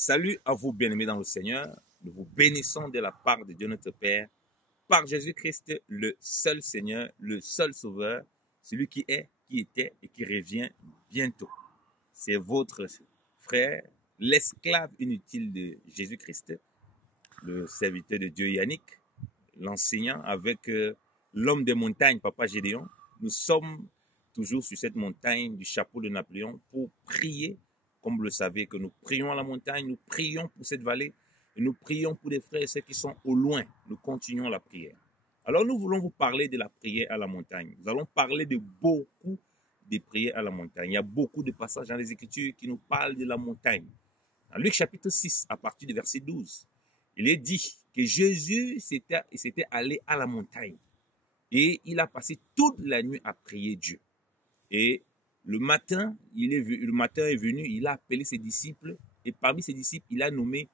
Salut à vous, bien-aimés dans le Seigneur. Nous vous bénissons de la part de Dieu notre Père, par Jésus-Christ, le seul Seigneur, le seul Sauveur, celui qui est, qui était et qui revient bientôt. C'est votre frère, l'esclave inutile de Jésus-Christ, le serviteur de Dieu Yannick, l'enseignant avec l'homme des montagnes, Papa Gédéon. Nous sommes toujours sur cette montagne du chapeau de Napoléon pour prier. Comme vous le savez, que nous prions à la montagne, nous prions pour cette vallée, et nous prions pour des frères et ceux qui sont au loin. Nous continuons la prière. Alors nous voulons vous parler de la prière à la montagne. Nous allons parler de beaucoup de prières à la montagne. Il y a beaucoup de passages dans les Écritures qui nous parlent de la montagne. Dans Luc chapitre 6, à partir du verset 12, il est dit que Jésus s'était allé à la montagne et il a passé toute la nuit à prier Dieu. Et le matin est venu, il a appelé ses disciples et parmi ses disciples, il a nommé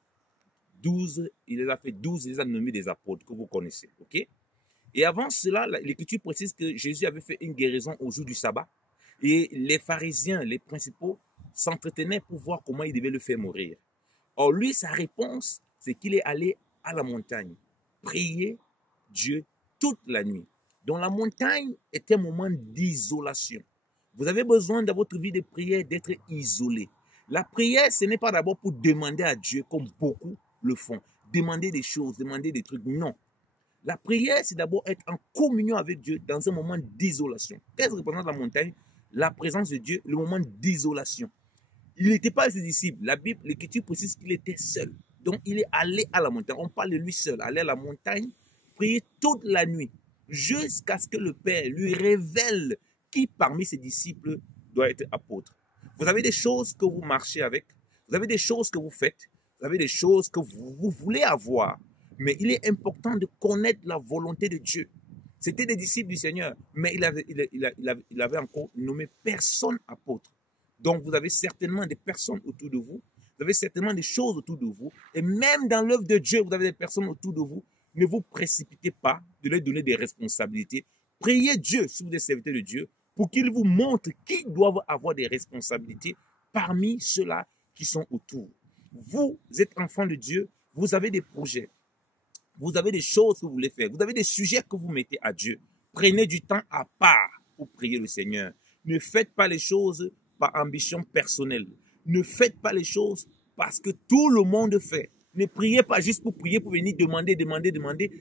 12, il les a fait 12, il les a nommés des apôtres que vous connaissez. Ok? Et avant cela, l'Écriture précise que Jésus avait fait une guérison au jour du sabbat et les pharisiens, les principaux, s'entretenaient pour voir comment ils devaient le faire mourir. Or, lui, sa réponse, c'est qu'il est allé à la montagne, prier Dieu toute la nuit. Donc, la montagne est un moment d'isolation. Vous avez besoin dans votre vie de prière d'être isolé. La prière, ce n'est pas d'abord pour demander à Dieu, comme beaucoup le font, demander des choses, demander des trucs. Non. La prière, c'est d'abord être en communion avec Dieu dans un moment d'isolation. Qu'est-ce que représente la montagne? La présence de Dieu, le moment d'isolation. Il n'était pas avec ses disciples. La Bible, l'Écriture précise qu'il était seul. Donc, il est allé à la montagne. On parle de lui seul. Aller à la montagne, prier toute la nuit, jusqu'à ce que le Père lui révèle qui parmi ses disciples doit être apôtre. Vous avez des choses que vous marchez avec, vous avez des choses que vous faites, vous avez des choses que vous voulez avoir, mais il est important de connaître la volonté de Dieu. C'était des disciples du Seigneur, mais il avait encore nommé personne apôtre. Donc vous avez certainement des personnes autour de vous, vous avez certainement des choses autour de vous, et même dans l'œuvre de Dieu, vous avez des personnes autour de vous. Ne vous précipitez pas de leur donner des responsabilités. Priez Dieu, si vous êtes serviteur de Dieu, pour qu'il vous montre qui doivent avoir des responsabilités parmi ceux-là qui sont autour. Vous êtes enfant de Dieu, vous avez des projets, vous avez des choses que vous voulez faire, vous avez des sujets que vous mettez à Dieu. Prenez du temps à part pour prier le Seigneur. Ne faites pas les choses par ambition personnelle. Ne faites pas les choses parce que tout le monde fait. Ne priez pas juste pour prier, pour venir demander,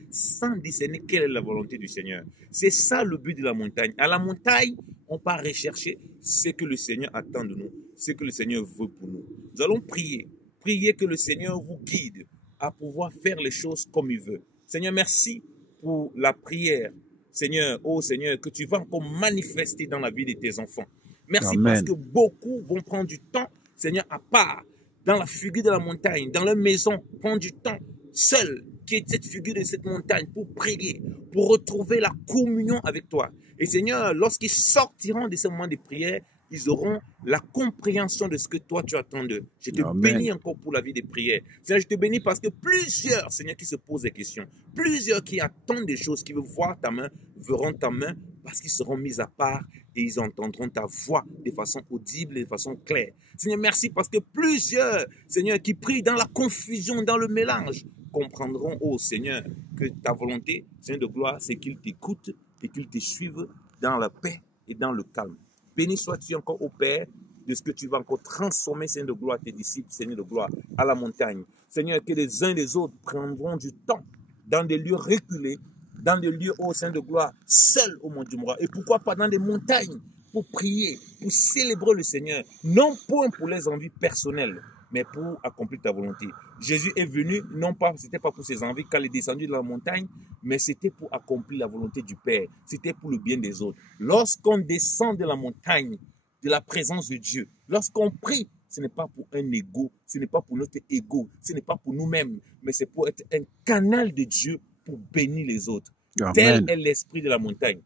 sans discerner quelle est la volonté du Seigneur. C'est ça le but de la montagne. À la montagne, on part rechercher ce que le Seigneur attend de nous, ce que le Seigneur veut pour nous. Nous allons prier. Priez que le Seigneur vous guide à pouvoir faire les choses comme il veut. Seigneur, merci pour la prière. Seigneur, oh Seigneur, que tu vas encore manifester dans la vie de tes enfants. Merci Amen. Parce que beaucoup vont prendre du temps, Seigneur, à part, dans la figure de la montagne, dans leur maison, prendre du temps seul, qui est cette figure de cette montagne, pour prier, pour retrouver la communion avec toi. Et Seigneur, lorsqu'ils sortiront de ce moment de prière, ils auront la compréhension de ce que toi tu attends d'eux. Je te bénis encore pour la vie des prières. Seigneur, je te bénis parce que plusieurs, Seigneur, qui se posent des questions, plusieurs qui attendent des choses, qui veulent voir ta main, verront ta main, parce qu'ils seront mis à part et ils entendront ta voix de façon audible et de façon claire. Seigneur, merci parce que plusieurs, Seigneur, qui prient dans la confusion, dans le mélange, comprendront, oh Seigneur, que ta volonté, Seigneur de gloire, c'est qu'ils t'écoutent et qu'ils te suivent dans la paix et dans le calme. Béni sois-tu encore au Père de ce que tu vas encore transformer, Seigneur de gloire, tes disciples, Seigneur de gloire, à la montagne. Seigneur, que les uns et les autres prendront du temps dans des lieux reculés, dans des lieux, ô Seigneur de gloire, seuls au mont du Mora. Et pourquoi pas dans des montagnes pour prier, pour célébrer le Seigneur, non point pour les envies personnelles, mais pour accomplir ta volonté. Jésus est venu, non pas, c'était pas pour ses envies quand il est descendu de la montagne, mais c'était pour accomplir la volonté du Père. C'était pour le bien des autres. Lorsqu'on descend de la montagne, de la présence de Dieu, lorsqu'on prie, ce n'est pas pour un ego, ce n'est pas pour notre ego, ce n'est pas pour nous-mêmes, mais c'est pour être un canal de Dieu pour bénir les autres. Amen. Tel est l'esprit de la montagne.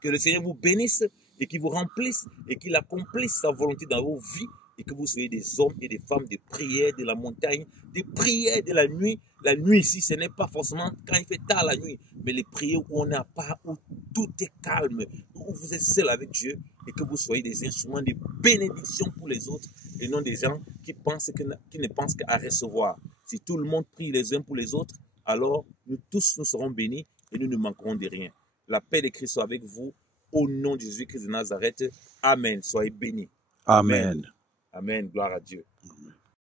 Que le Seigneur vous bénisse et qu'il vous remplisse et qu'il accomplisse sa volonté dans vos vies et que vous soyez des hommes et des femmes de prière de la montagne, des prières de la nuit. La nuit ici, ce n'est pas forcément quand il fait tard la nuit, mais les prières où on est à part, où tout est calme, où vous êtes seul avec Dieu. et que vous soyez des instruments de bénédiction pour les autres et non des gens qui ne pensent qu'à recevoir. Si tout le monde prie les uns pour les autres, alors nous tous nous serons bénis et nous ne manquerons de rien. La paix de Christ soit avec vous. Au nom de Jésus-Christ de Nazareth. Amen. Soyez bénis. Amen. Amen. Gloire à Dieu. Amen.